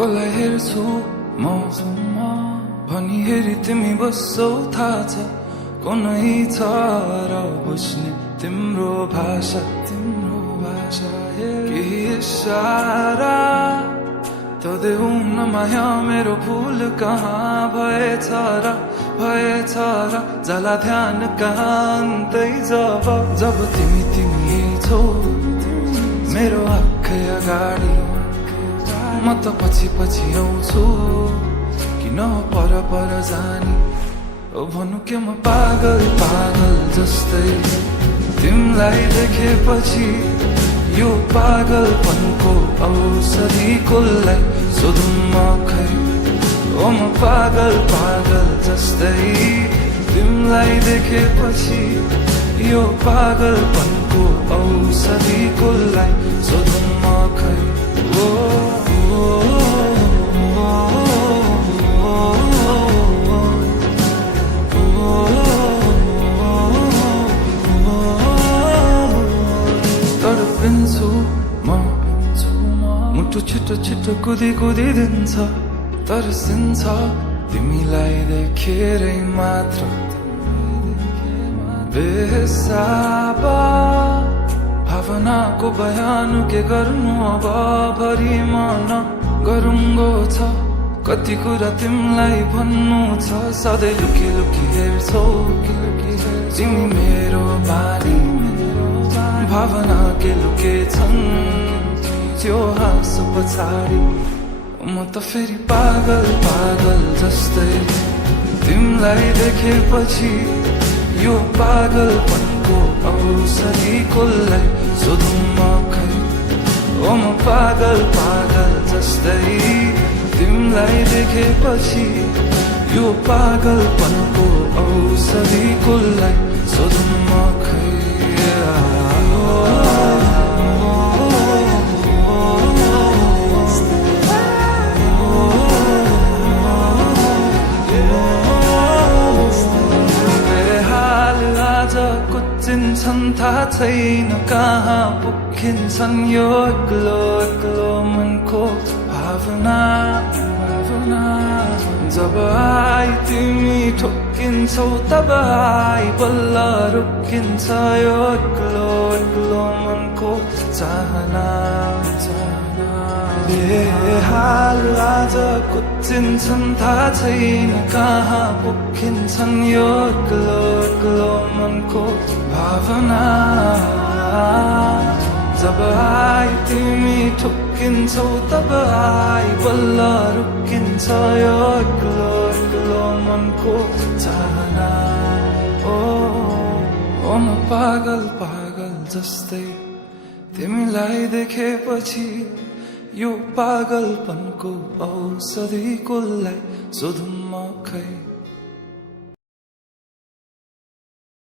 कसलाई हेर्छु म भनी हेरी तिमी बस्छौ थाहा छ कुनै छ र बुझ्ने तिम्रो भाषा केही इशारा त देऊ न माया मेरो भुल कहाँ भएछ र जाला ध्यान कहाँ अन्तै जब तिमी छौ मेरो आँखै अगाडि म त पछि आउँछु किन पर जानी ओ भन्नु के म पागल जस्तै तिमीलाई देखेपछि यो पागलपनको औषधि कसलाई सोधौँ म खै ओ म पागल जस्तै तिमीलाई देखेपछि यो पागलपनको औषधि कसलाई सोधौँ म खै तडपिन्छु म मुटु छिटो कुदी दिन्छ तर्सिन्छ तिमीलाई देखेरै मात्र बेसाब भावनाको बयान के गर्नु अब भरि मन गरुङ्गो छ कति कुरा तिमीलाई भन्नु छ सधैँ लुकी हेर्छौ तिमी मेरो बानी भावना के लुकेछन् त्यो हाँसो पछाडि म त फेरि पागल जस्तै तिमीलाई देखेपछि यो पागलपनको औषधि कसलाई सोधौँ म खै ओ म पागल जस्तै तिमीलाई देखेपछि यो पागलपनको औषधि कसलाई सोधौँ म खै कुचिन्छन् थाहा छैन कहाँ पुगिन्छन् यो एक्लो मनको भावना जब आई तिमी ठोकिन्छौ तब आई बल्ल रुकिन्छ यो एक्लो मनको चाहना हाल आज कुचिन्छन् थाहा छैन कहाँ पुगिन्छन् यो एक्लो मनको भावना जब आई तिमी ठोकिन्छौ तब आई बल्ल रुकिन्छ यो एक्लो मनको चाहना ओ म पागल जस्तै तिमीलाई देखेपछि यो पागलपनको औषधि कसलाई सोधौँ म खै